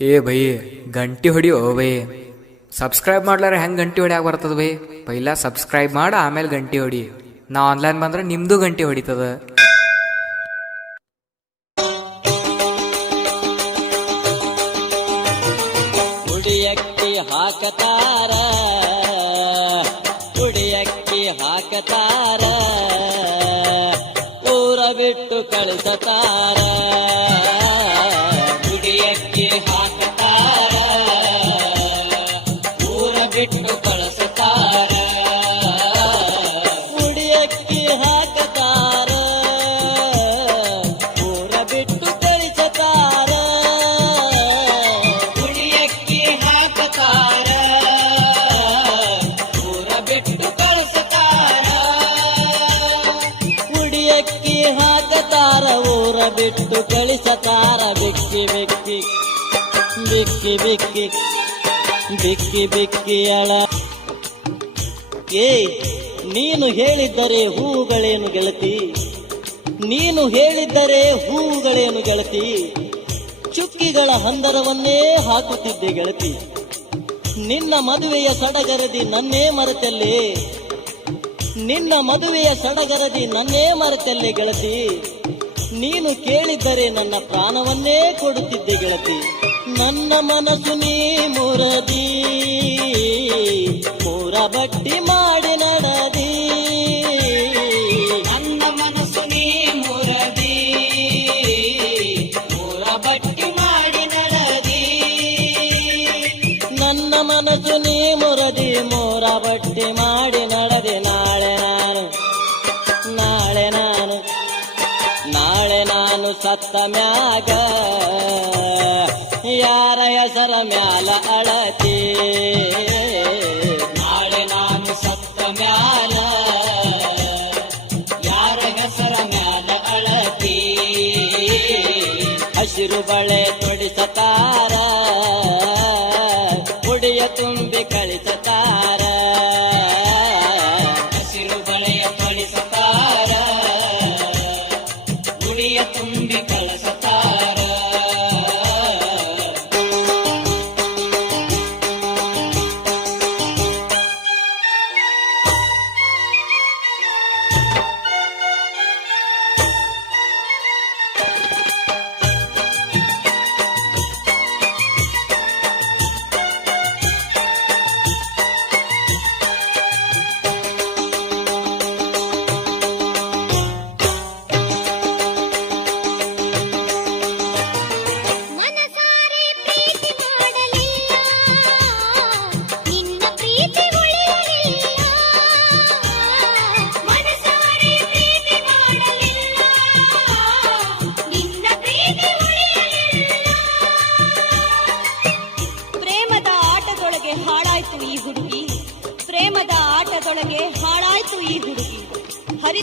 ಏ ಬೈ ಗಂಟಿ ಹೊಡಿಯೋ by subscribe ಮಾಡ್ಲಾರ ಹೆಂಗೆ ಗಂಟಿ ಹೊಡಿಯಾಗ ಬರ್ತದ ಬೈ ಪೈಲ ಸಬ್ಸ್ಕ್ರೈಬ್ ಮಾಡ, ಆಮೇಲೆ ಗಂಟಿ ಹೊಡಿ. ನಾ ಆನ್ಲೈನ್ ಬಂದ್ರೆ ನಿಮ್ದು ಗಂಟಿ ಹೊಡಿತದ. ಕುಡಿಯಕ್ಕಿ ಹಾಕತಾರ ಕುಡಿಯಕ್ಕಿ ಹಾಕತಾರ, ಊರ ಬಿಟ್ಟು ಕಳಿಸತಾರ. ಕುಡಿಯಕ್ಕಿ ಹಾಕತಾರ ಊರ ಬಿಟ್ಟು ಕಳಿಸತಾರ ಬೆಕ್ಕಿ ಬೆಕ್ಕಿ. ಬೆಕ್ಕಿ ಬಿಕ್ಕಿ. ಬಿಕ್ಕಿ ಬಿಕ್ಕಿ ಅಳ. ಏ ನೀನು ಹೇಳಿದ್ದರೆ ಹೂಗಳೇನು ಗೆಳತಿ? ನೀನು ಹೇಳಿದ್ದರೆ ಹೂಗಳೇನು ಗೆಳತಿ? ಚುಕ್ಕಿಗಳ ಹಂದರವನ್ನೇ ಹಾಕುತ್ತಿದ್ದೆ ಗೆಳತಿ. ನಿನ್ನ ಮದುವೆಯ ಸಡಗರದಿ ನನ್ನೇ ಮರೆತಲ್ಲೇ? ನಿನ್ನ ಮದುವೆಯ ಸಡಗರದಿ ನನ್ನೇ ಮರೆತಲ್ಲಿ ಗೆಳತಿ. ನೀನು ಕೇಳಿದ್ದರೆ ನನ್ನ ಪ್ರಾಣವನ್ನೇ ಕೊಡುತ್ತಿದ್ದೆ ಗೆಳತಿ. ನನ್ನ ಮನಸ್ಸು ನೀ ಮುರದಿ ಮೂರ ಬಟ್ಟಿ ಮಾಡಿ ನಡದಿ. ನನ್ನ ಮನಸ್ಸು ನೀ ಮುರದಿ ಮೋರ ಬಟ್ಟಿ ಮಾಡಿ ನಡದಿ. ನನ್ನ ಮನಸ್ಸು ನೀ ಮುರದಿ ಮೂರ ಬಟ್ಟಿ ಮಾಡಿ ಸತ್ತ ಮ್ಯಾಗ, ಯಾರ ಹೆಸರ ಮ್ಯಾಲ ಅಳತಿ? ನಾಳೆ ನಾನು ಸತ್ತ ಮ್ಯಾಲ, ಯಾರ ಹೆಸರ ಮ್ಯಾಲ ಅಳತಿ? ಹಸಿರು ಬಳೆ ತೊಡಿಸತಾರ ಕುಡಿಯ ತುಂಬಿ ಕಳಿಸತಾರ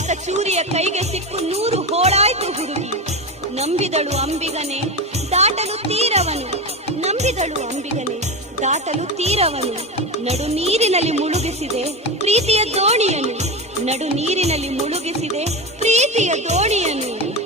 ಕಚೂರಿಯ ಕೈಗೆ ಸಿಕ್ಕು ನೂರು ಹೋಳಾಯ್ತು ಹುಡುಗಿ. ನಂಬಿದಳು ಅಂಬಿಗನೆ, ದಾಟಲು ತೀರವನು. ನಂಬಿದಳು ಅಂಬಿಗನೆ, ದಾಟಲು ತೀರವನು. ನಡು ನೀರಿನಲ್ಲಿ ಮುಳುಗಿಸಿದೆ ಪ್ರೀತಿಯ ದೋಣಿಯನ್ನು. ನಡು ನೀರಿನಲ್ಲಿ ಮುಳುಗಿಸಿದೆ ಪ್ರೀತಿಯ ದೋಣಿಯನ್ನು.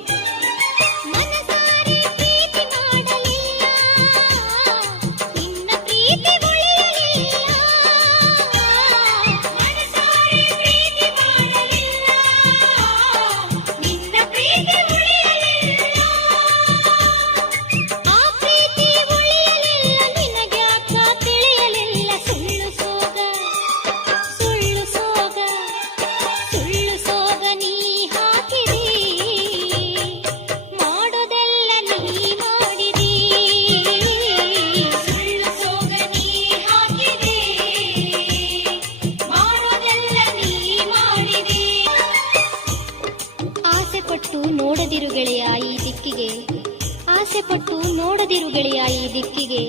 ಗೆಳೆಯ ಈ ದಿಕ್ಕಿಗೆ.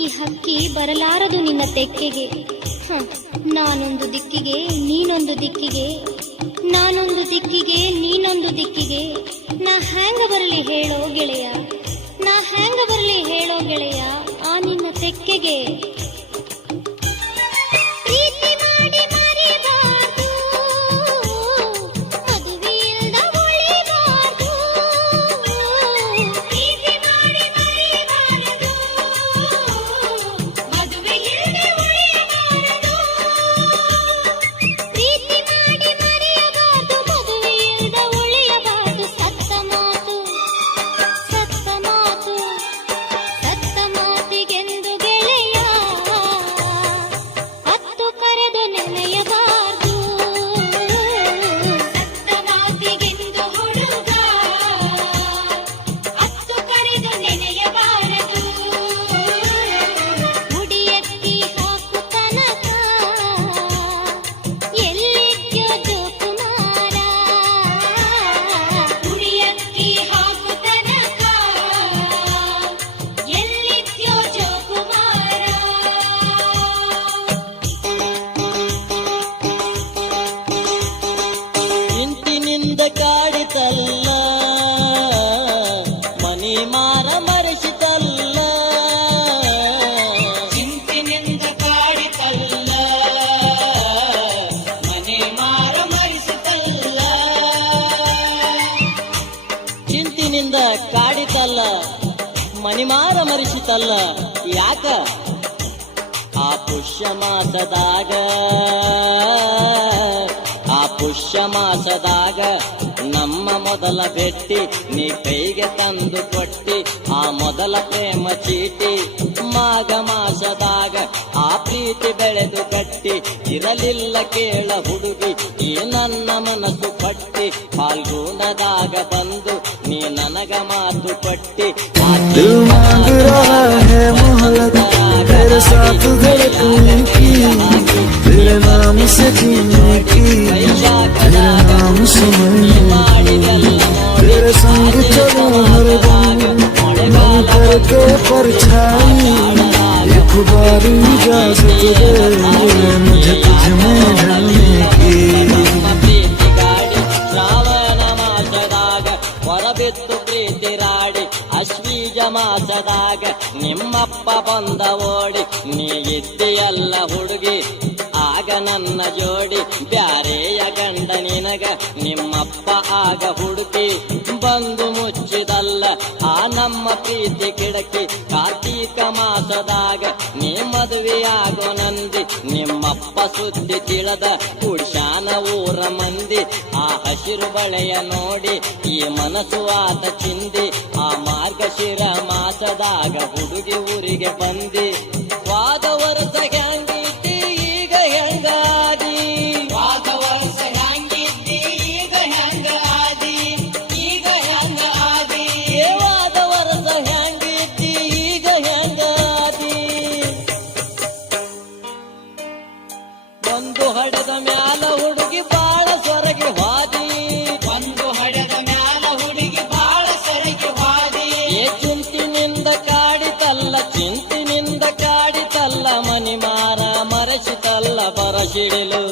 ಈ ಹಕ್ಕಿ ಬರಲಾರದು ನಿನ್ನ ತೆಕ್ಕೆಗೆ. ಹ, ನಾನೊಂದು ದಿಕ್ಕಿಗೆ ನೀನೊಂದು ದಿಕ್ಕಿಗೆ. ನಾನೊಂದು ದಿಕ್ಕಿಗೆ ನೀನೊಂದು ದಿಕ್ಕಿಗೆ. ನಾ ಹ್ಯಾಂಗ ಬರಲಿ ಹೇಳೋ ಗೆಳೆಯ. ನಾ ಹ್ಯಾಂಗ ಬರಲಿ ಹೇಳೋ ಗೆಳೆಯ ಆ ನಿನ್ನ ತೆಕ್ಕೆಗೆ. ಪ್ರೀತಿಯಿಂದ ಕಾಡಿತಲ್ಲ ಮನಿಮಾರ ಮರಿಸಿತಲ್ಲ ಯಾಕ? ಆ ಪುಷ್ಯ ಮಾಸದಾಗ ಪುಷ್ಯ ಮಾಸದಾಗ ನಮ್ಮ ಮೊದಲ ಭೇಟಿ ನೀ ಕೈಗೆ ತಂದು ಕೊಟ್ಟಿ, ಆ ಮೊದಲ ಪ್ರೇಮ ಚೀಟಿ. ಮಾಘ ಮಾಸದಾಗ ಆ ಪ್ರೀತಿ ಬೆಳೆದು ಕಟ್ಟಿ, ಇರಲಿಲ್ಲ ಕೇಳ ಹುಡುಗಿ, ಈ ನನ್ನ ಮನಸ್ಸು ಪಟ್ಟಿ. ಫಾಲ್ಗೂನದಾಗ ಬಂದು ನೀ ನನಗ ಮಾತು ಕೊಟ್ಟಿ एक बार इजाजत दे मुझे तुझ में ढलने की ನಮ್ಮ ಪ್ರೀತಿ ಗಾಡಿ ಶ್ರಾವಣ ಮಾಸದಾಗ ಹೊರಬಿತ್ತು ಪ್ರೀತಿ ರಾಡಿ ಅಶ್ವೀಜ ಮಾಸದಾಗ ನಿಮ್ಮಪ್ಪ ಬಂದ ಓಡಿ ನೀ ಇದ್ದೀಯಲ್ಲ ಹುಡುಗಿ ಆಗ ನನ್ನ ಜೋಡಿ ಬ್ಯಾರೆಯ ಗಂಡ ನಿನಗ ನಿಮ್ಮಪ್ಪ ಆಗ ಹುಡುಕಿ ಬಂದು ಮುಚ್ಚಿದಲ್ಲ. ಆ ನಮ್ಮ ಪ್ರೀತಿ ಕಿಡಕಿ ಕಾರ್ತೀಕ ಮಾಸದಾಗ ನೀ ಮದುವೆಯಾಗೋ ನಂದಿ. ನಿಮ್ಮಪ್ಪ ಸುದ್ದಿ ತಿಳದ ಕುಡ್ಶಾನ ಊರ ಮಂದಿ. ಆ ಹಸಿರು ಬಳೆಯ ನೋಡಿ ಈ ಮನಸ್ಸು ಆತ ಚಿಂದಿ. ಆ ಮಾರ್ಗಶಿರ ಮಾಸದಾಗ ಹುಡುಗಿ ಊರಿಗೆ ಬಂದಿ. ವಾದ ಬರಸಿಡಿಲು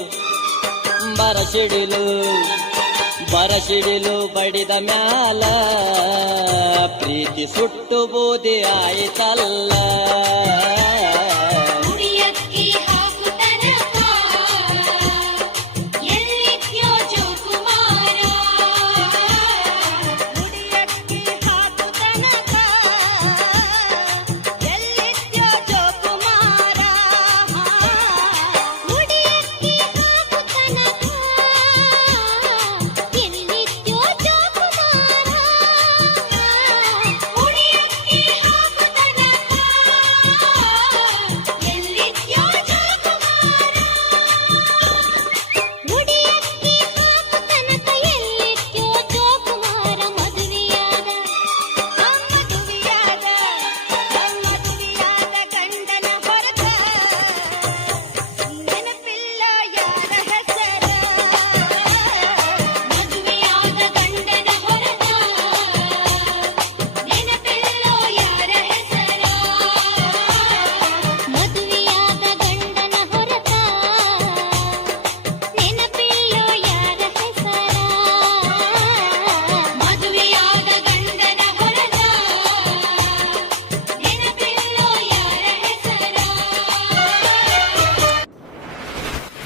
ಬರಸಿಡಿಲು ಬರಸಿಡಿಲು ಬಡಿದ ಮ್ಯಾಲ ಪ್ರೀತಿ ಸುಟ್ಟು ಬೂದಿ ಆಯಿತಲ್ಲ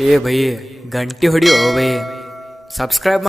ಏ ಭೈ ಗಂಟಿ ಹೊಡಿಯೋ ಬೈ ಸಬ್ಸ್ಕ್ರೈಬ್